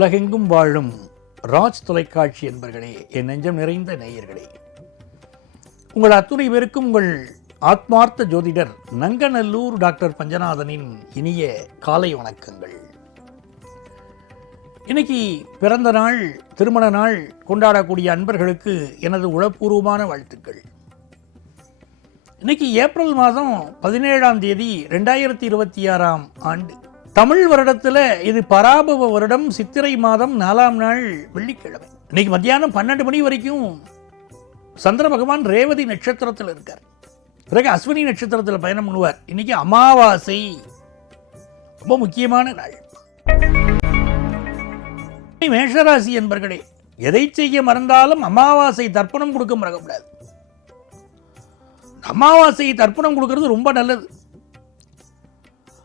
உலகெங்கும் வாழும் ராஜ் தொலைக்காட்சி என்பர்களே, என் நெஞ்சம் நிறைந்த நேயர்களே, உங்கள் அத்துணை பேருக்கும் உங்கள் ஆத்மார்த்த ஜோதிடர் நங்கநல்லூர் டாக்டர் பஞ்சநாதனின் இனிய காலை வணக்கங்கள். இன்னைக்கு பிறந்த நாள், திருமண நாள் கொண்டாடக்கூடிய அன்பர்களுக்கு எனது உளப்பூர்வமான வாழ்த்துக்கள். இன்னைக்கு ஏப்ரல் மாதம் 17ஆம் தேதி 2026ஆம் ஆண்டு. தமிழ் வருடத்தில் இது பராபவ வருடம், சித்திரை மாதம் 4ஆம் நாள் வெள்ளிக்கிழமை. இன்னைக்கு மத்தியானம் 12 மணி வரைக்கும் சந்திர பகவான் ரேவதி நட்சத்திரத்தில் இருக்கார். பிறகு அஸ்வினி நட்சத்திரத்தில் பயணம் பண்ணுவார். இன்னைக்கு அமாவாசை, ரொம்ப முக்கியமான நாள். மேஷராசி என்பர்களே, எதை செய்ய மறந்தாலும் அமாவாசை தர்ப்பணம் கொடுக்க மறக்கக்கூடாது. அமாவாசை தர்ப்பணம் கொடுக்கறது ரொம்ப நல்லது.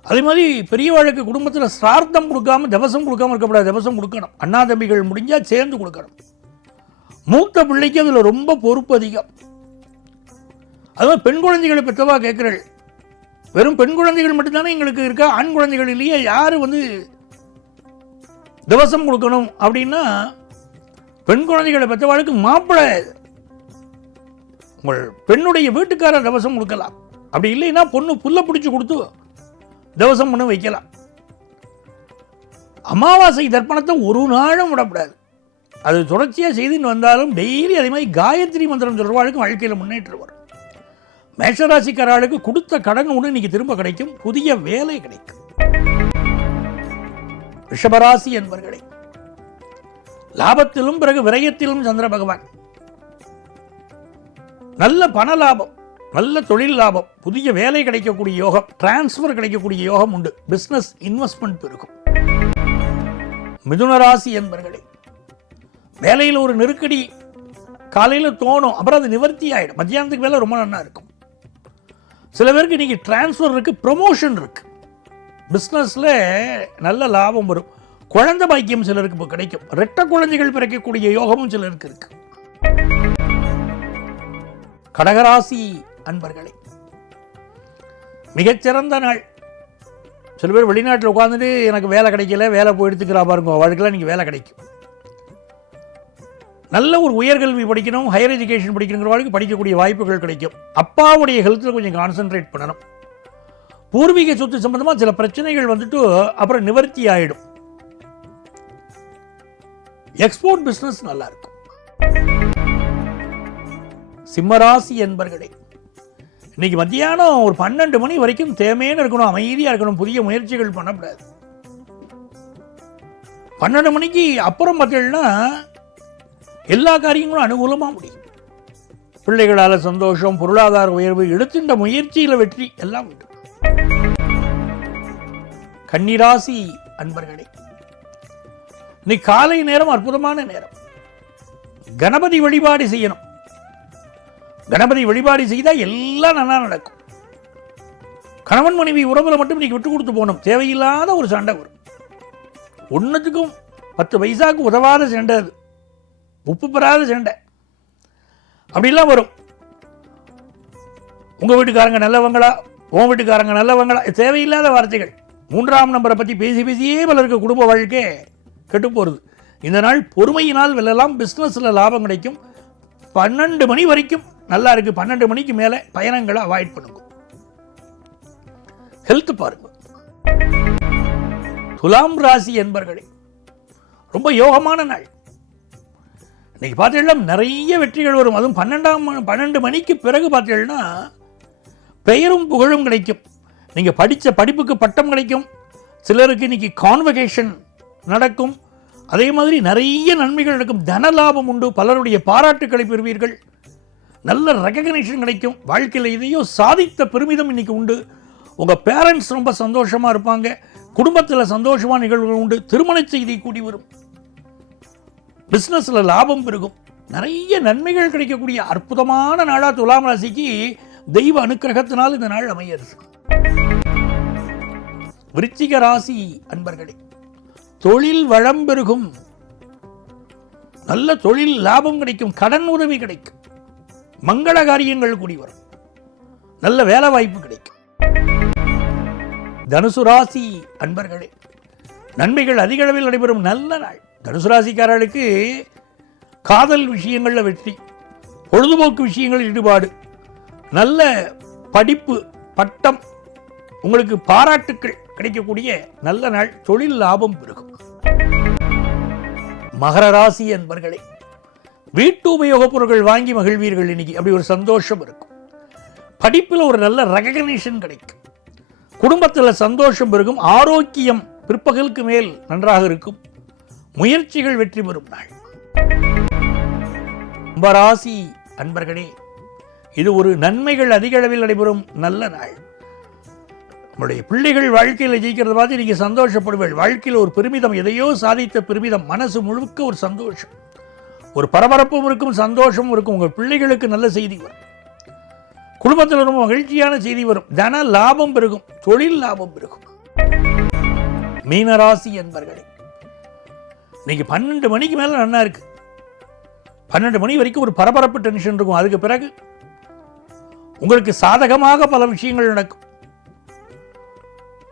அதே மாதிரி பெரியவாளுக்கு குடும்பத்தில் சிரார்த்தம் கொடுக்காம, தவசம் கொடுக்காம இருக்கக்கூடாது. தவசம் கொடுக்கணும். அண்ணா தம்பிகள் முடிஞ்சால் சேர்ந்து கொடுக்கணும். மூத்த பிள்ளைக்கு அதில் ரொம்ப பொறுப்பு அதிகம். அதுவும் பெண் குழந்தைகளை பெற்றவா கேட்குறாள், வெறும் பெண் குழந்தைகள் மட்டும்தானே எங்களுக்கு இருக்கா, ஆண் குழந்தைகள் இல்லையே, யார் தவசம் கொடுக்கணும் அப்படின்னா பெண் குழந்தைகளை பெற்றவாளுக்கு மாப்பிள்ளை, உங்கள் பெண்ணுடைய வீட்டுக்காரர் தவசம் கொடுக்கலாம். அப்படி இல்லைன்னா பொண்ணு புல்ல பிடிச்சி கொடுத்து தவசம் பண்ண வைக்கலாம். அமாவாசை தர்ப்பணத்தை ஒரு நாளும் விடக்கூடாது. அது தொடர்ச்சியாக செய்துன்னு வந்தாலும் டெய்லி அதே மாதிரி காயத்ரி மந்திரம் சொல்றவாளுக்கு வாழ்க்கையில் முன்னேற்றம் வரும். மேஷராசிக்காரர்களுக்கு கொடுத்த கடன் ஒன்று இன்னைக்கு திரும்ப கிடைக்கும். புதிய வேலை கிடைக்கும். ரிஷபராசி என்பர்களே, லாபத்திலும் பிறகு விரயத்திலும் சந்திர பகவான். நல்ல பண லாபம், நல்ல தொழில் லாபம், புதிய வேலை கிடைக்கக்கூடிய யோகம், டிரான்ஸ்ஃபர் கிடைக்கக்கூடிய யோகம் உண்டு. பிசினஸ் இன்வெஸ்ட்மெண்ட் இருக்கும். மிதுன ராசி என்பர்களே, வேலையில் ஒரு நெருக்கடி காலையில் தோணும், அப்புறம் அது நிவர்த்தி ஆகிடும். மத்தியானத்துக்கு வேலை ரொம்ப நல்லா இருக்கும். சில பேருக்கு இன்னைக்கு டிரான்ஸ்ஃபர் இருக்கு, ப்ரொமோஷன் இருக்கு. பிஸ்னஸில் நல்ல லாபம் வரும். குழந்தை பாக்கியம் சிலருக்கு இப்போ கிடைக்கும். ரெட்ட குழந்தைகள் பிறக்கக்கூடிய யோகமும் சிலருக்கு இருக்கு. கடகராசி அன்பர்களே, மிகச்சிறந்த நாள். சில பேர் வெளிநாட்டில் உட்காந்துட்டு எனக்கு வேலை கிடைக்கல, வேலை போய் எடுத்துக்கிறா பாருங்க, அவளுக்கெல்லாம் நீங்கள் வேலை கிடைக்கும். நல்ல ஒரு உயர்கல்வி படிக்கணும், ஹையர் எஜுகேஷன் படிக்கணுங்கிறவங்களுக்கு படிக்கக்கூடிய வாய்ப்புகள் கிடைக்கும். அப்பாவுடைய ஹெல்த்தில் கொஞ்சம் கான்சென்ட்ரேட் பண்ணணும். பூர்வீக சொத்து சம்பந்தமாக சில பிரச்சனைகள் வந்துட்டு அப்புறம் நிவர்த்தி ஆகிடும். எக்ஸ்போர்ட் பிஸ்னஸ் நல்லா இருக்கும். சிம்மராசி என்பர்களே, இன்னைக்கு மத்தியானம் ஒரு 12 மணி வரைக்கும் தேமையான இருக்கணும், அமைதியாக இருக்கணும். புதிய முயற்சிகள் பண்ணக்கூடாது. 12 மணிக்கு அப்புறம் பார்த்தீங்கன்னா எல்லா காரியங்களும் அனுகூலமாக முடியும். பிள்ளைகளால் சந்தோஷம், பொருளாதார உயர்வு, எடுத்துட்ட முயற்சியில் வெற்றி எல்லாம் உண்டு. கன்னிராசி அன்பர்களே, இன்னைக்கு காலை நேரம் அற்புதமான நேரம். கணபதி வழிபாடு செய்யணும். கணபதி வழிபாடு செய்தால் எல்லாம் நல்லா நடக்கும். கணவன் மனைவி உறவுல மட்டும் இன்னைக்கு விட்டு கொடுத்து போகணும். தேவையில்லாத ஒரு சண்டை வரும். ஒன்றுத்துக்கும் 10 பைசாவுக்கு உதவாத சண்டை, அது உப்பு பெறாத சண்டை, அப்படிலாம் வரும். உங்கள் வீட்டுக்காரங்க நல்லவங்களா, உன் வீட்டுக்காரங்க நல்லவங்களா, தேவையில்லாத வார்த்தைகள். 3ஆம் நம்பரை பற்றி பேசியே பலருக்கு குடும்ப வாழ்க்கை கெட்டு போகிறது. இந்த நாள் பொறுமையினால் வெல்லலாம். பிஸ்னஸில் லாபம் கிடைக்கும். 12 மணி வரைக்கும் நல்லா இருக்கு. 12 மணிக்கு மேலே பயணங்களை அவாய்ட் பண்ணுங்க. ஹெல்த் பாருங்க. துலாம் ராசி என்பர்களே, ரொம்ப யோகமான நாள். இன்னைக்கு பார்த்தீங்கன்னா நிறைய வெற்றிகள் வரும். அதுவும் 12 மணிக்கு பிறகு பார்த்தீங்கன்னா பெயரும் புகழும் கிடைக்கும். நீங்கள் படித்த படிப்புக்கு பட்டம் கிடைக்கும். சிலருக்கு இன்னைக்கு கான்வகேஷன் நடக்கும். அதே மாதிரி நிறைய நன்மைகள் நடக்கும். தன லாபம் உண்டு. பலருடைய பாராட்டுக்களை பெறுவீர்கள். நல்ல ரெகக்னேஷன் கிடைக்கும். வாழ்க்கையில் இதையோ சாதித்த பெருமிதம் இன்னைக்கு உண்டு. உங்கள் பேரண்ட்ஸ் ரொம்ப சந்தோஷமாக இருப்பாங்க. குடும்பத்தில் சந்தோஷமான நிகழ்வுகள் உண்டு. திருமண செய்தி கூடி வரும். பிஸ்னஸில் லாபம் பெருகும். நிறைய நன்மைகள் கிடைக்கக்கூடிய அற்புதமான நாளாக துலாம் ராசிக்கு தெய்வ அனுக்கிரகத்தினால் இந்த நாள் அமைகிறது. விருச்சிக ராசி அன்பர்களே, தொழில் வளம் பெருகும். நல்ல தொழில் லாபம் கிடைக்கும். கடன் உதவி கிடைக்கும். மங்கள காரியங்கள் கூடி வரும். நல்ல வேலை வாய்ப்பு கிடைக்கும். தனுசு ராசி அன்பர்களே, நன்மைகள் அதிக அளவில் நடைபெறும் நல்ல நாள். தனுசு ராசிக்காரர்களுக்கு காதல் விஷயங்களில் வெற்றி, பொழுதுபோக்கு விஷயங்களில் ஈடுபாடு, நல்ல படிப்பு, பட்டம், உங்களுக்கு பாராட்டுக்கள் கிடைக்கக்கூடிய நல்ல நாள். தொழில் லாபம் பெருகும். மகர ராசி என்பர்களே, வீட்டு உபயோகப் பொருட்கள் வாங்கி மகிழ்வீர்கள். இன்னைக்கு அப்படி ஒரு சந்தோஷம் இருக்கும். படிப்பில் ஒரு நல்ல ரெகக்னிஷன் கிடைக்கும். குடும்பத்தில் சந்தோஷம் பெருகும். ஆரோக்கியம் பிற்பகலுக்கு மேல் நன்றாக இருக்கும். முயற்சிகள் வெற்றி பெறும் நாள். கும்பராசி அன்பர்களே, இது ஒரு நன்மைகள் அதிக அளவில் நடைபெறும் நல்ல நாள். நம்முடைய பிள்ளைகள் வாழ்க்கையில் ஜெயிக்கிறத பார்த்து நீங்கள் சந்தோஷப்படுவீர்கள். வாழ்க்கையில் ஒரு பெருமிதம், எதையோ சாதித்த பெருமிதம், மனசு முழுக்க ஒரு சந்தோஷம், ஒரு பரபரப்பும் இருக்கும், சந்தோஷமும் இருக்கும். உங்கள் பிள்ளைகளுக்கு நல்ல செய்தி வரும். குடும்பத்தில் ரொம்ப மகிழ்ச்சியான செய்தி வரும். தன லாபம் பெருகும். தொழில் லாபம் பெருகும். மீனராசி என்பர்களே, இன்னைக்கு 12 மணிக்கு மேலே நல்லா இருக்கு. 12 மணி வரைக்கும் ஒரு பரபரப்பு டென்ஷன் இருக்கும். அதுக்கு பிறகு உங்களுக்கு சாதகமாக பல விஷயங்கள் நடக்கும்.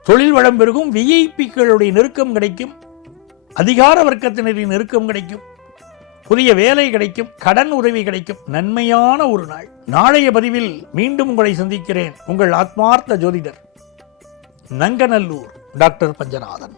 தொழில் வளம் பெருகும். விஐபிக்களுடைய நெருக்கம் கிடைக்கும். அதிகார வர்க்கத்தினரின் நெருக்கம் கிடைக்கும். புதிய வேலை கிடைக்கும். கடன் உதவி கிடைக்கும். நன்மையான ஒரு நாள். நாளைய பதிவில் மீண்டும் உங்களை சந்திக்கிறேன். உங்கள் ஆத்மார்த்த ஜோதிடர் நங்கநல்லூர் டாக்டர் பஞ்சநாதன்.